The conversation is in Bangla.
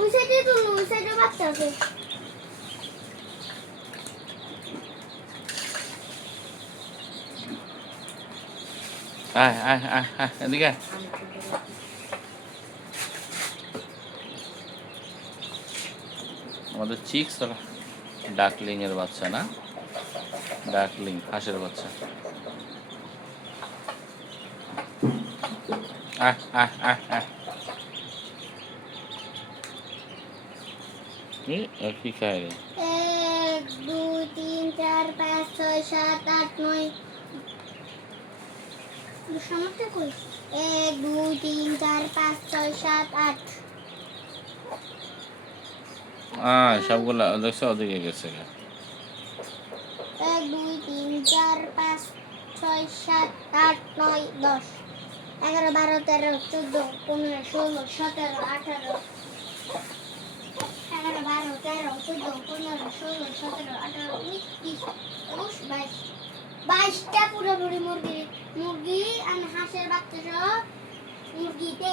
ওই সাইডে তো ওই সাইডে বাচ্চা আছে। আয় আয় আয় আয় এদিকে আয়। আমাদের চিক্স আর ডাকলিং এর বাচ্চা না, ডাকলিং হাঁসের বাচ্চা। আয় আয় আয় আয়। কি খায় রে? 1 2 3 4 5 6 7 8 9 সমস্যা কই? 1 2 3 4 5 6 7 8 সবগুলা দেখছো ওদিকে গেছে। 1 2 3 4 5 6 7 8 9 10 11 12 13 14 15 16 17 18 11 12 13 14 15 16 17 18 19 20 21 22 22টা পুরোপুরি মুরগি আর হাঁসের বাচ্চা সহ মুরগিতে